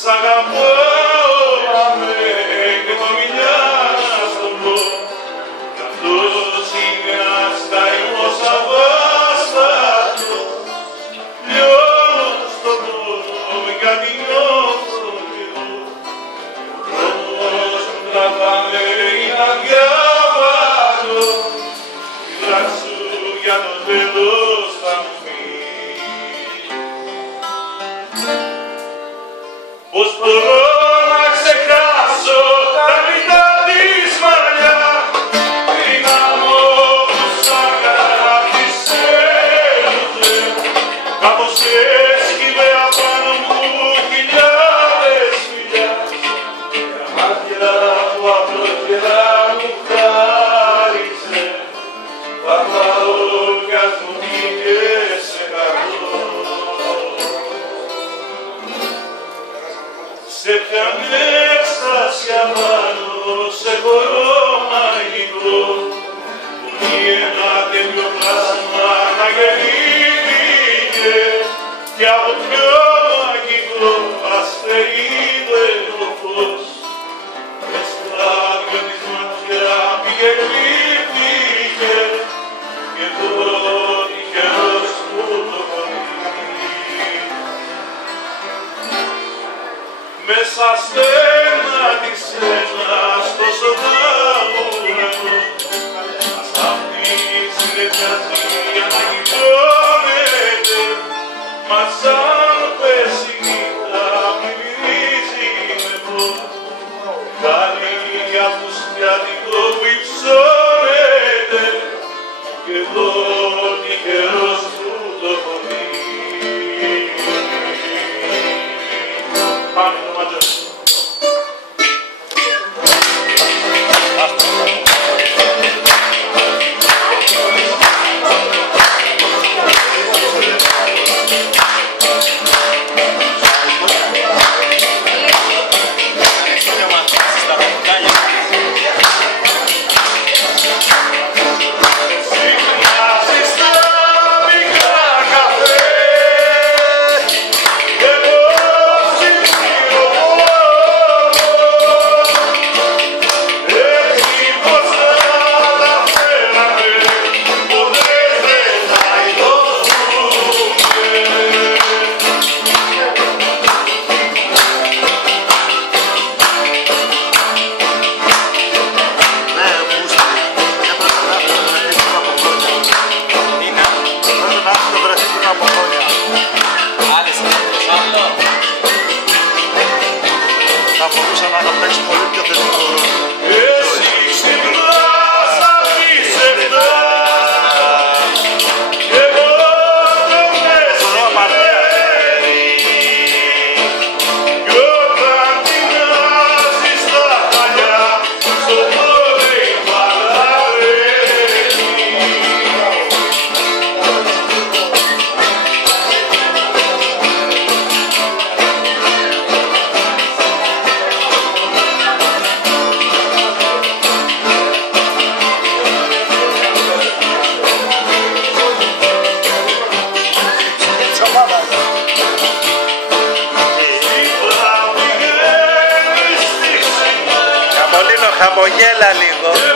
Σ' αγαπώ και το μοιάζομαι κι αυτός είναι ασταϊμός αβάστατος. Λιώνω στον δρόμο γιατί νιώθω κι εγώ ο δρόμος που τραβάμε είναι αδιάβατο. Φυλάξου για το τέλος θα μου πως μπορώ να ξεχάσω τα μυαλά της μαλλιά πριν αμόχους αγάπησέλονται κάπως έσκυβε απάνω μου χιλιάδες φιλιά τα μάτια που απλόχερα μου χάρισε πάντα όλγας μου πήγες σε καρδό. Σε πιάνε έκσταση απάνω, σε χορό μαγικό που είναι ένα τέτοιο πλάσμα να γεννήθηκε και από πιο μαγικό αστέρι το φως μες στα δυο της ματιά πήγε κρύφτηκε και το τυχερός μου το χωρί. Μέσα στένα της ένας τόσο δάμουρανο ας αυτή συνεδριάζει για να γυρώνεται μα σαν πέσει νύχτα πλημμυρίζει με φως κάνει για τους πιάτικο που υψώνεται και εγώ τυχερός που το χωρί. Πάμε το ματζό. Θα μπορούσα να παίξει πολύ πιο θετικό ρόλο. Εσύ ξυπνάς απίστευτα κι εγώ το μεσημέρι κι όταν τεινάζεις τα χαλιά στο πόλι παραβαίνει. Χαμογέλα λίγο.